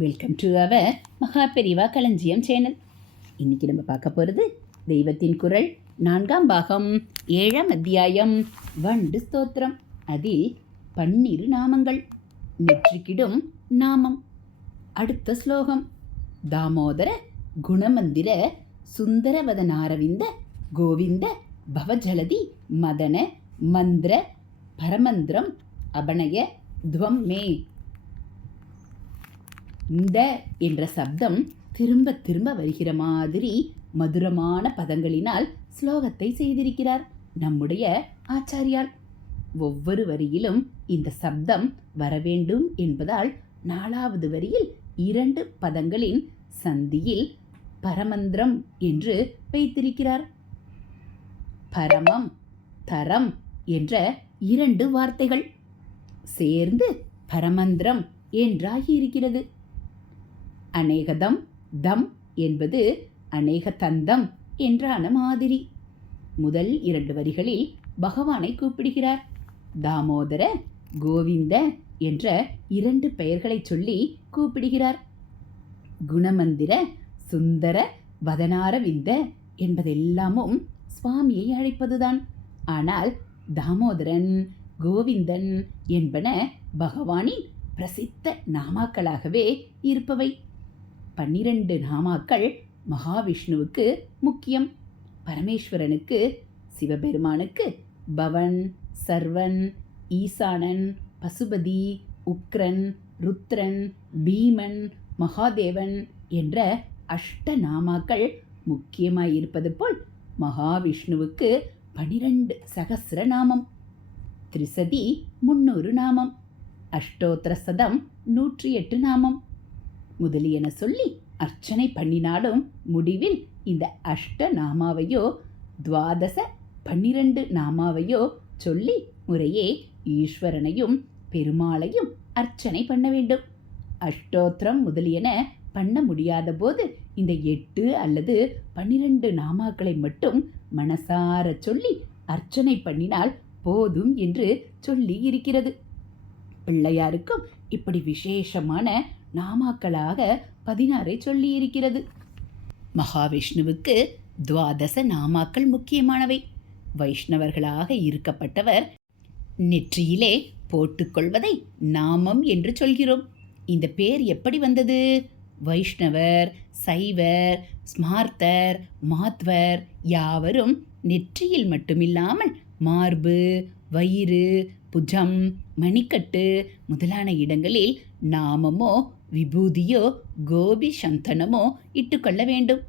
Welcome to our மகா பெரிவா களஞ்சியம் channel. இன்னைக்கு நம்ம பார்க்க போகிறது தெய்வத்தின் குரல். நான்காம் பாகம் ஏழாம் அத்தியாயம் வண்டு ஸ்தோத்திரம். அதில் பன்னிரு நாமங்கள் நெற்றிக்கிடும் நாமம். அடுத்த ஸ்லோகம் தாமோதர குணமந்திர சுந்தரவதனாரவிந்த கோவிந்த பவஜலதி மதன மந்திர பரமந்திரம் அபனய துவம் மே. இந்த என்ற சப்தம் திரும்ப திரும்ப வருகிற மாதிரி மதுரமான பதங்களினால் ஸ்லோகத்தை செய்திருக்கிறார் நம்முடைய ஆச்சாரியால் ஒவ்வொரு வரியிலும் இந்த சப்தம் வரவேண்டும் என்பதால் நாலாவது வரியில் இரண்டு பதங்களின் சந்தியில் பரமந்திரம் என்று வைத்திருக்கிறார். பரமம் தரம் என்ற இரண்டு வார்த்தைகள் சேர்ந்து பரமந்திரம் என்றாகியிருக்கிறது. இருக்கிறது அநேகதம் தம் என்பது அநேக தந்தம் என்றான மாதிரி. முதல் இரண்டு வரிகளில் பகவானை கூப்பிடுகிறார். தாமோதர கோவிந்த என்ற இரண்டு பெயர்களை சொல்லி கூப்பிடுகிறார். குணமந்திர சுந்தர வதனாரவிந்த என்பதெல்லாமும் சுவாமியை அழைப்பதுதான். ஆனால் தாமோதரன் கோவிந்தன் என்பன பகவானின் பிரசித்த நாமாக்களாகவே இருப்பவை. பன்னிரண்டு நாமாக்கள் மகாவிஷ்ணுவுக்கு முக்கியம். பரமேஸ்வரனுக்கு சிவபெருமானுக்கு பவன் சர்வன் ஈசானன் பசுபதி உக்ரன் ருத்ரன் பீமன் மகாதேவன் என்ற அஷ்ட நாமாக்கள் முக்கியமாய் இருப்பது போல் மகாவிஷ்ணுவுக்கு பனிரெண்டு சகசிர நாமம். திரிசதி முன்னூறு நாமம். அஷ்டோத்திர சதம் நூற்றி எட்டு நாமம். முதலியன சொல்லி அர்ச்சனை பண்ணினாலும் முடிவில் இந்த அஷ்ட நாமாவையோ துவாதச பன்னிரண்டு நாமாவையோ சொல்லி முறையே ஈஸ்வரனையும் பெருமாளையும் அர்ச்சனை பண்ண வேண்டும். அஷ்டோத்திரம் முதலியன பண்ண முடியாத போது இந்த எட்டு அல்லது பன்னிரண்டு நாமாக்களை மட்டும் மனசார சொல்லி அர்ச்சனை பண்ணினால் போதும் என்று சொல்லி இருக்கிறது. பிள்ளையாருக்கும் இப்படி விசேஷமான நாமாக்களாக பதினாறை சொல்லியிருக்கிறது. மகாவிஷ்ணுவுக்கு துவாதச நாமாக்கள் முக்கியமானவை. வைஷ்ணவர்களாக இருக்கப்பட்டவர் நெற்றியிலே போட்டுக்கொள்வதை நாமம் என்று சொல்கிறோம். இந்த பேர் எப்படி வந்தது? வைஷ்ணவர் சைவர் ஸ்மார்த்தர் மாத்வர் யாவரும் நெற்றியில் மட்டுமில்லாமல் மார்பு வயிறு புஜம் மணிக்கட்டு முதலான இடங்களில் நாமமோ விபூதியோ கோபி சந்தனமோ இட்டுக்கொள்ள வேண்டும்.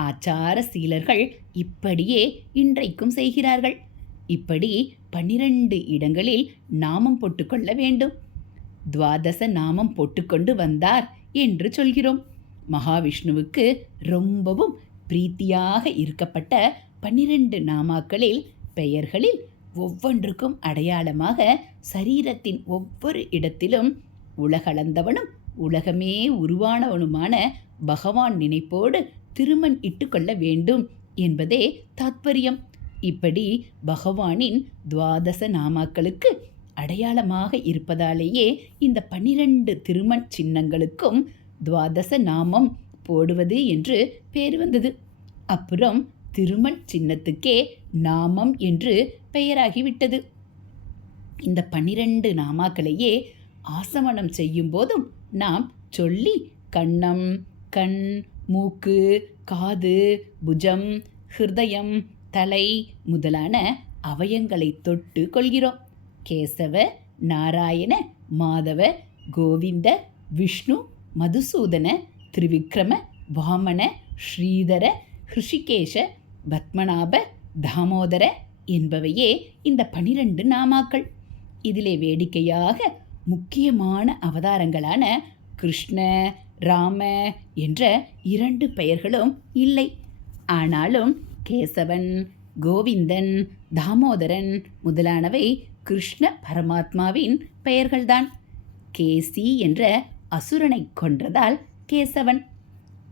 ஆச்சார சீலர்கள் இப்படியே இன்றைக்கும் செய்கிறார்கள். இப்படி பன்னிரண்டு இடங்களில் நாமம் போட்டுக்கொள்ள வேண்டும். துவாதச நாமம் போட்டுக்கொண்டு வந்தார் என்று சொல்கிறோம். மகாவிஷ்ணுவுக்கு ரொம்பவும் பிரீத்தியாக இருக்கப்பட்ட பன்னிரண்டு நாமாக்களில் பெயர்களில் ஒவ்வொன்றுக்கும் அடையாளமாக சரீரத்தின் ஒவ்வொரு இடத்திலும் உலகளந்தவனும் உலகமே உருவானவனுமான பகவான் நினைப்போடு திருமண் இட்டுக்கொள்ள வேண்டும் என்பதே தாத்பரியம். இப்படி பகவானின் துவாதச நாமாக்களுக்கு அடையாளமாக இருப்பதாலேயே இந்த பன்னிரண்டு திருமண் சின்னங்களுக்கும் துவாதச நாமம் போடுவது என்று பேர் வந்தது. அப்புறம் திருமண் சின்னத்துக்கே நாமம் என்று பெயராகிவிட்டது. இந்த பன்னிரண்டு நாமாக்களையே ஆசமனம் செய்யும் போதும் நாம் சொல்லி கண்ணம் கண் மூக்கு காது புஜம் ஹிருதயம் தலை முதலான அவயங்களை தொட்டு கொள்கிறோம். கேசவ நாராயண மாதவ கோவிந்த விஷ்ணு மதுசூதன திரிவிக்ரம வாமன ஸ்ரீதர ஹிருஷிகேஷ பத்மநாப தாமோதர என்பவையே இந்த பனிரெண்டு நாமாக்கள். இதிலே வேடிக்கையாக முக்கியமான அவதாரங்களான கிருஷ்ண ராம என்ற இரண்டு பெயர்களும் இல்லை. ஆனாலும் கேசவன் கோவிந்தன் தாமோதரன் முதலானவை கிருஷ்ண பரமாத்மாவின் பெயர்கள்தான். கேசி என்ற அசுரனை கொன்றதால் கேசவன்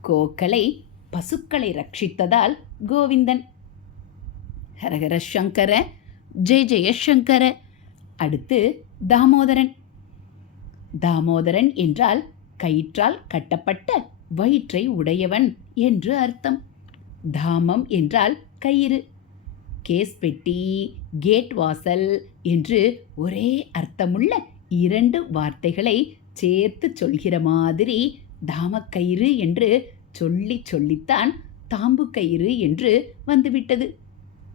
கோக்களை பசுக்களை ரட்சித்ததால் கோவிந்தன். ஹரஹர சங்கர ஜெய ஜெய சங்கர. அடுத்து தாமோதரன். தாமோதரன் என்றால் கயிற்றால் கட்டப்பட்ட வயிற்றை உடையவன் என்று அர்த்தம். தாமம் என்றால் கயிறு. கேஸ் பெட்டி கேட் வாசல் என்று ஒரே அர்த்தமுள்ள இரண்டு வார்த்தைகளை சேர்த்து சொல்கிற மாதிரி தாமக்கயிறு என்று சொல்லி சொல்லித்தான் தாம்பு கயிறு என்று வந்துவிட்டது.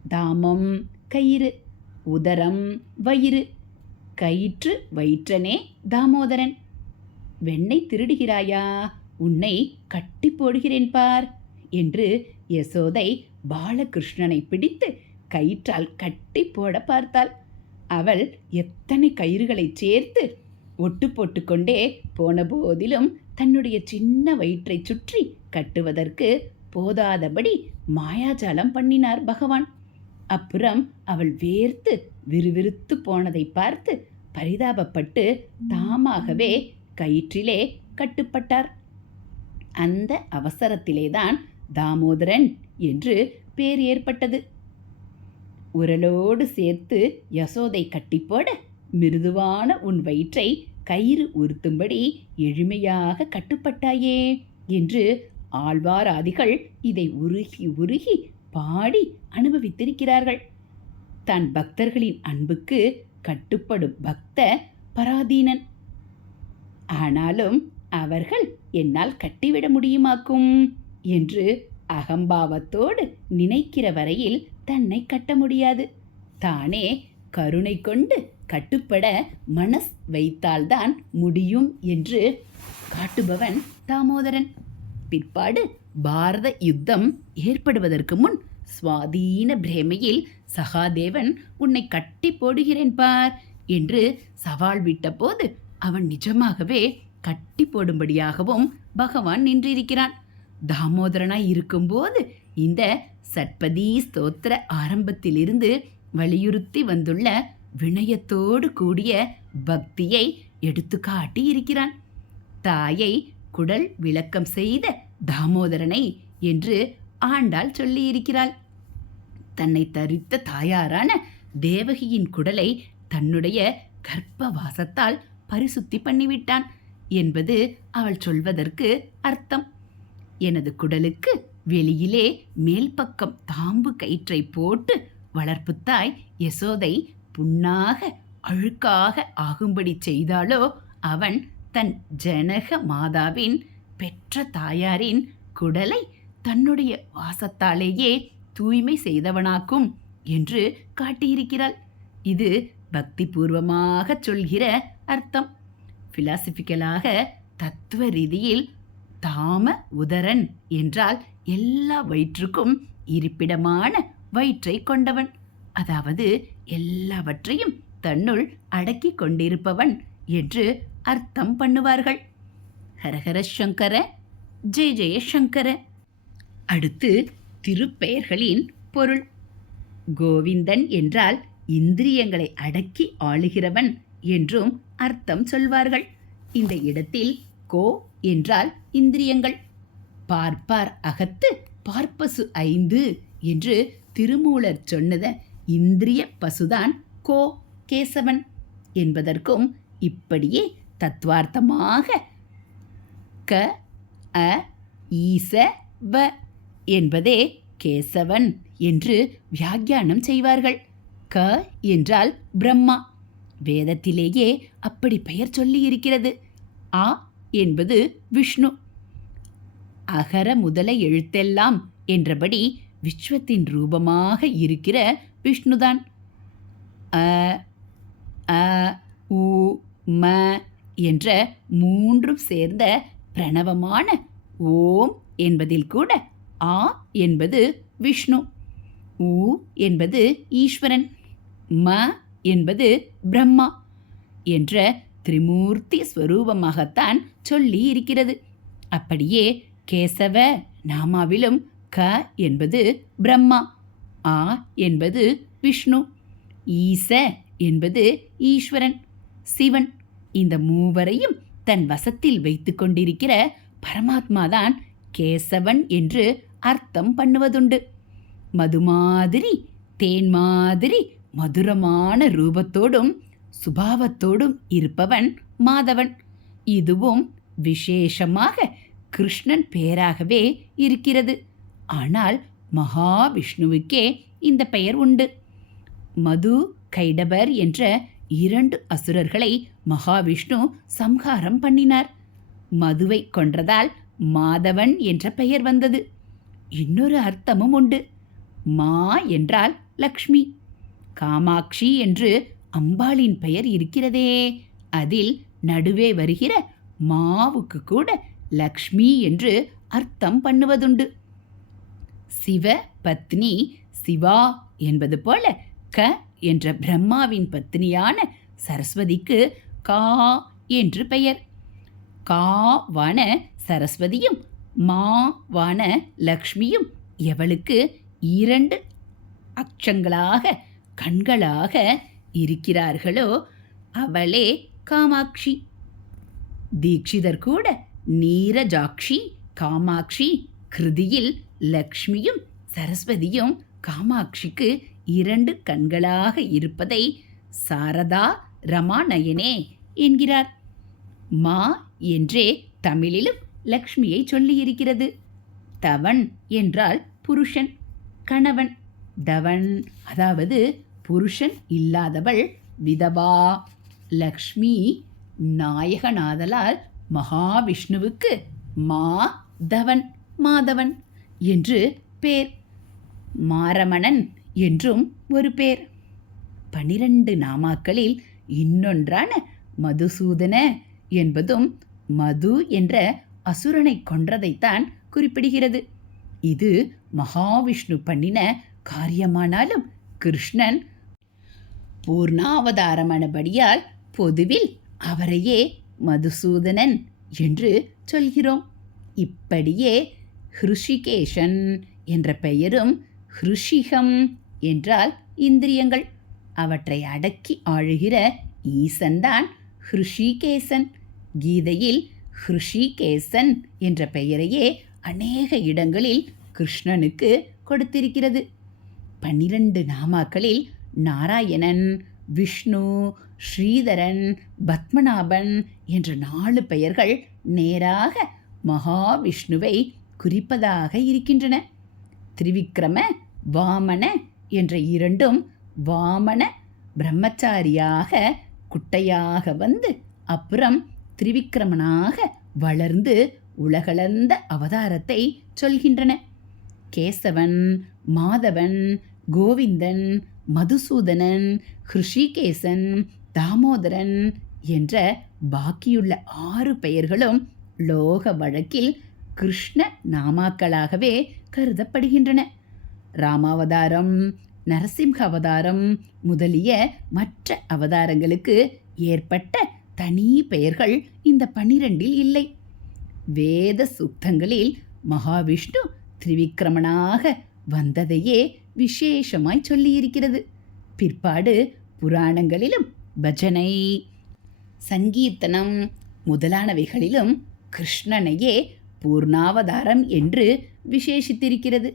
தாமம் கயிறு. உதரம் வயிறு. கயிற்று வயிற்றனே தாமோதரன். வெண்ணை திருடுகிறாயா? உன்னை கட்டி போடுகிறேன் பார் என்று யசோதை பாலகிருஷ்ணனை பிடித்து கயிற்றால் கட்டி போட பார்த்தாள். அவள் எத்தனை கயிறுகளை சேர்த்து ஒட்டு போட்டுக்கொண்டே போன போதிலும் தன்னுடைய சின்ன வயிற்றை சுற்றி கட்டுவதற்கு போதாதபடி மாயாஜாலம் பண்ணினார் பகவான். அப்புறம் அவள் வேர்த்து விறுவிறுத்து போனதை பார்த்து பரிதாபப்பட்டு தாமாகவே கயிற்றிலே கட்டுப்பட்டார். அந்த அவசரத்திலேதான் தாமோதரன் என்று பேர் ஏற்பட்டது. உரலோடு சேர்த்து யசோதை கட்டிப்போட மிருதுவான உன் வயிற்றை கயிறு உறுத்தும்படி எளிமையாக கட்டுப்பட்டாயே என்று ஆழ்வாராதிகள் இதை உருகி உருகி பாடி அனுபவித்திருக்கிறார்கள். தன் பக்தர்களின் அன்புக்கு கட்டுப்படும் பக்த பராதீனன். ஆனாலும் அவர்கள் என்னால் கட்டிவிட முடியுமாக்கும்? என்று அகம்பாவத்தோடு நினைக்கிற வரையில் தன்னை கட்ட முடியாது. தானே கருணை கொண்டு கட்டுப்பட மனஸ் வைத்தால்தான் முடியும் என்று காட்டுபவன் தாமோதரன். பிற்பாடு பாரத யுத்தம் ஏற்படுவதற்கு முன் சுவாதீன பிரேமையில் சகாதேவன் உன்னை கட்டி போடுகிறேன் பார் என்று சவால் விட்டபோது அவன் நிஜமாகவே கட்டி போடும்படியாகவும் பகவான் நின்றிருக்கிறான். தாமோதரனாய் இருக்கும்போது இந்த சட்பதி ஸ்தோத்திர ஆரம்பத்திலிருந்து வலியுறுத்தி வந்துள்ள வினயத்தோடு கூடிய பக்தியை எடுத்து காட்டி இருக்கிறான். தாயை குடல் விளக்கம் செய்த தாமோதரனை என்று ஆண்டாள் சொல்லியிருக்கிறாள். தன்னை தரித்த தாயாரான தேவகியின் குடலை தன்னுடைய கர்ப்பவாசத்தால் பரிசுத்தி பண்ணிவிட்டான் என்பது அவள் சொல்வதற்கு அர்த்தம். எனது குடலுக்கு வெளியிலே மேல் பக்கம் தாம்பு கயிற்றை போட்டு வளர்ப்புத்தாய் யசோதை புண்ணாக அழுக்காக ஆகும்படி செய்தாலோ அவன் தன் ஜனக மாதாவின் பெற்ற தாயாரின் குடலை தன்னுடைய வாசத்தாலேயே தூய்மை செய்தவனாக்கும் என்று காட்டியிருக்கிறாள். இது பக்தி பூர்வமாக சொல்கிற அர்த்தம். பிலாசபிக்கலாக தத்துவ ரீதியில் தாம உதரன் என்றால் எல்லா வயிற்றுக்கும் இருப்பிடமான வயிற்றை கொண்டவன். அதாவது எல்லாவற்றையும் தன்னுள் அடக்கி கொண்டிருப்பவன் என்று அர்த்தம் பண்ணுவார்கள். ஹரஹர சங்கர ஜெய ஜெய சங்கர. அடுத்து திருப்பெயர்களின் பொருள். கோவிந்தன் என்றால் இந்திரியங்களை அடக்கி ஆளுகிறவன் என்றும் அர்த்தம் சொல்வார்கள். இந்த இடத்தில் கோ என்றால் இந்திரியங்கள். பார்ப்பார் அகத்து பார்ப்பசு ஐந்து என்று திருமூலர் சொன்னத இந்திரிய பசுதான் கோ கேசவன் என்பதற்கும் இப்படியே தத்துவார்த்தமாக க அ ஈச வ என்பதே கேசவன் என்று வியாக்கியானம் செய்வார்கள். க என்றால் பிரம்மா. வேதத்திலேயே அப்படி பெயர் சொல்லி இருக்கிறது ஆ என்பது விஷ்ணு. அகர முதல எழுத்தெல்லாம் என்றபடி விஸ்வத்தின் ரூபமாக இருக்கிற விஷ்ணுதான். அ அ உ ம என்ற மூன்றும் சேர்ந்த பிரணவமான ஓம் என்பதில் கூட ஆ என்பது விஷ்ணு உ என்பது ஈஸ்வரன் ம என்பது பிரம்மா என்ற திரிமூர்த்தி ஸ்வரூபமாகத்தான் சொல்லி இருக்கிறது. அப்படியே கேசவ நாமாவிலும் க என்பது பிரம்மா ஆ என்பது விஷ்ணு ஈச என்பது ஈஸ்வரன் சிவன். இந்த மூவரையும் தன் வசத்தில் வைத்து கொண்டிருக்கிற பரமாத்மாதான் கேசவன் என்று அர்த்தம் பண்ணுவதுண்டு. மது மாதிரி தேன் மாதிரி மதுரமான ரூபத்தோடும் சுபாவத்தோடும் இருப்பவன் மாதவன். இதுவும் விசேஷமாக கிருஷ்ணன் பெயராகவே இருக்கிறது. ஆனால் மகாவிஷ்ணுவுக்கே இந்த பெயர் உண்டு. மது கைடபர் என்ற இரண்டு அசுரர்களை மகாவிஷ்ணு சம்ஹாரம் பண்ணினார். மதுவை கொன்றதால் மாதவன் என்ற பெயர் வந்தது. இன்னொரு அர்த்தமும் உண்டு. மா என்றால் லக்ஷ்மி. காமாட்சி என்று அம்பாளின் பெயர் இருக்கிறதே. அதில் நடுவே வருகிற மாவுக்கு கூட லக்ஷ்மி என்று அர்த்தம் பண்ணுவதுண்டு. சிவ பத்னி சிவா என்பது போல க என்ற பிரம்மாவின் பத்னியான சரஸ்வதிக்கு கா என்று பெயர். காவான சரஸ்வதியும் மாவான லக்ஷ்மியும் எவளுக்கு இரண்டு அச்சங்களாக கண்களாக இருக்கிறார்களோ அவளே காமாட்சி. தீட்சிதர் கூட நீரஜாக்ஷி காமாட்சி கிருதியில் லக்ஷ்மியும் சரஸ்வதியும் காமாட்சிக்கு இரண்டு கண்களாக இருப்பதை சாரதா ரமாநயனே என்கிறார். மா என்றே தமிழிலும் லக்ஷ்மியை சொல்லியிருக்கிறது. தவன் என்றால் புருஷன் கணவன். தவன் அதாவது புருஷன் இல்லாதவள் விதவா. லக்ஷ்மி நாயகனாதலால் மகாவிஷ்ணுவுக்கு மா தவன் மாதவன் என்று பேர். மாரமணன் என்றும் ஒரு பேர். பனிரெண்டு நாமாக்களில் இன்னொன்றான மதுசூதன என்பதும் மது என்ற அசுரனை கொன்றதைத்தான் குறிப்பிடுகிறது. இது மகாவிஷ்ணு பண்ணின காரியமானாலும் கிருஷ்ணன் பூர்ணாவதாரமானபடியால் பொதுவில் அவரையே மதுசூதனன் என்று சொல்கிறோம். இப்படியே ஹிருஷிகேஷன் என்ற பெயரும் ஹிருஷிகம் என்றால் இந்திரியங்கள். அவற்றை அடக்கி ஆழுகிற ஈசன்தான் ஹிருஷிகேசன். கீதையில் ஹிருஷிகேசன் என்ற பெயரையே அநேக இடங்களில் கிருஷ்ணனுக்கு கொடுத்திருக்கிறது. பன்னிரண்டு நாமாக்களில் நாராயணன் விஷ்ணு ஸ்ரீதரன் பத்மநாபன் என்ற நாலு பெயர்கள் நேராக மகாவிஷ்ணுவை குறிப்பதாக இருக்கின்றன. திரிவிக்ரம வாமன என்ற இரண்டும் வாமன பிரம்மச்சாரியாக குட்டையாக வந்து அப்புறம் திரிவிக்ரமனாக வளர்ந்து உலகளந்த அவதாரத்தை சொல்கின்றன. கேசவன் மாதவன் கோவிந்தன் மதுசூதனன் ஹிருஷிகேசன் தாமோதரன் என்ற பாக்கியுள்ள ஆறு பெயர்களும் லோக வழக்கில் கிருஷ்ண நாமாக்களாகவே கருதப்படுகின்றன. ராமாவதாரம் நரசிம்ஹ அவதாரம் முதலிய மற்ற அவதாரங்களுக்கு ஏற்பட்ட தனி பெயர்கள் இந்த பனிரெண்டில் இல்லை. வேத சுத்தங்களில் மகாவிஷ்ணு திரிவிக்ரமனாக வந்ததையே விசேஷமாய் சொல்லியிருக்கிறது. பிற்பாடு புராணங்களிலும் பஜனை சங்கீர்த்தனம் முதலானவைகளிலும் கிருஷ்ணனையே பூர்ணாவதாரம் என்று விசேஷித்திருக்கிறது.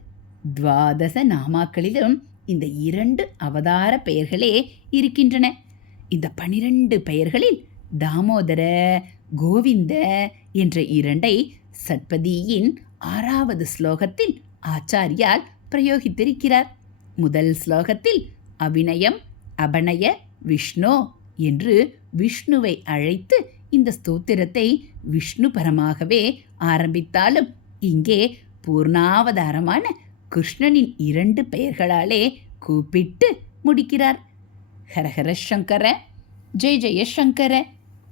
துவாதச நாமாக்களிலும் இந்த இரண்டு அவதார பெயர்களே இருக்கின்றன. இந்த பனிரெண்டு பெயர்களில் தாமோதர கோவிந்த என்ற இரண்டை சட்பதியின் ஆறாவது ஸ்லோகத்தில் ஆச்சாரியால் பிரயோகித்திருக்கிறார். முதல் ஸ்லோகத்தில் அபிநயம் அபநய விஷ்ணு என்று விஷ்ணுவை அழைத்து இந்த ஸ்தோத்திரத்தை விஷ்ணு பரமாகவே ஆரம்பித்தாலும் இங்கே பூர்ணாவதாரமான கிருஷ்ணனின் இரண்டு பெயர்களாலே கூப்பிட்டு முடிக்கிறார். ஹரஹர சங்கர ஜெய் ஜெய சங்கர.